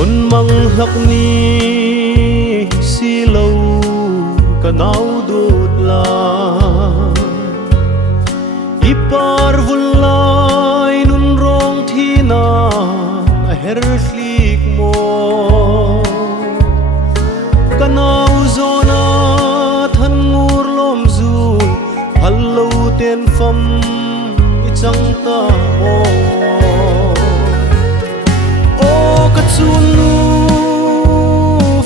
chôn mang hắc ni si lâu cả nau đốt la ipar vulai nun rong thina a her hlik mo kanau zona than ngur lom zul hallo ten fam ichang ta mo o ka chun nu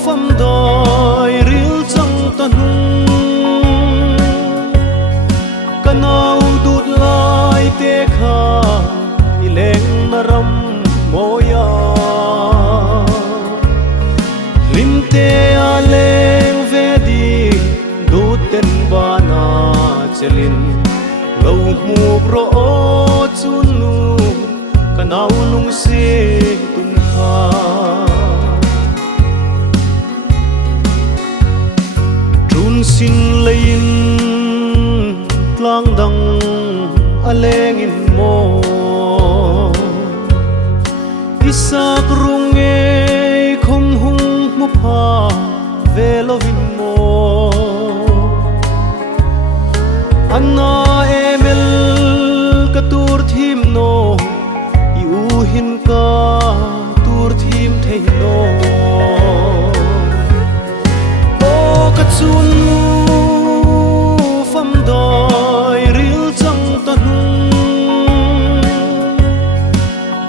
fam dai ril chang ta nu kanau dut lai te kha ileng naram moya lim te aleng ve di dut ten bana chelin lo mu ro chun nu kanau lung se tum kha trun sin lein tlang dang aleng in mo isak rung e khom hung mu pha ve lovin mo anna emel katur thim no iu hin ka tur thim thei no o ka chun fam dai ril chang ta nu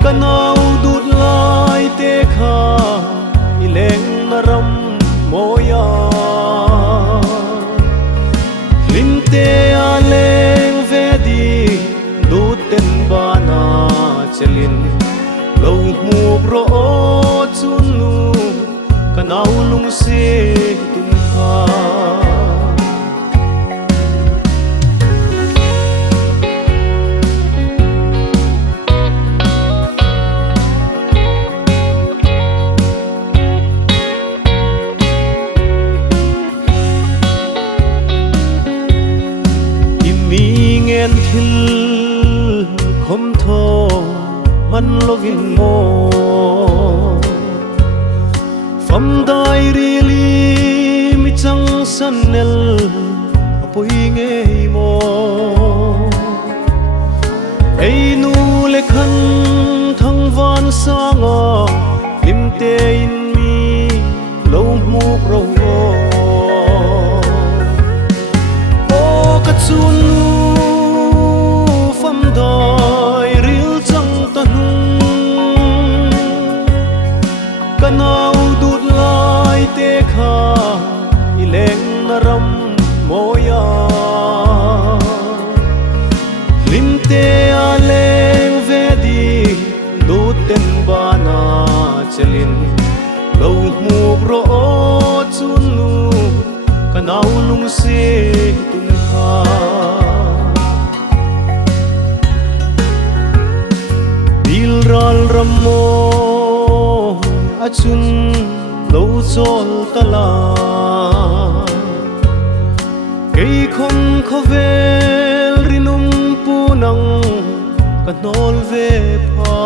kanau dut lai te kha ileng naram moya lim te aleng ve di dut ten bana chelin lo mu ro chun nu kanau lung se tum kha en thil khom tho man lovin mo fam dai ri li mi chang san nel apoi nge mo ei nu le khan thang van sanga lim te in mi lo mu ro o ka chun dai ril chang ta nu kanau dut lai te kha ileng naram moya lim te aleng ve di dut ten bana chelin lo mu ro chun nu kanau lung se tum kha ral ramo achun lo chol tala kei khom khovel rinum punang kanol ve pha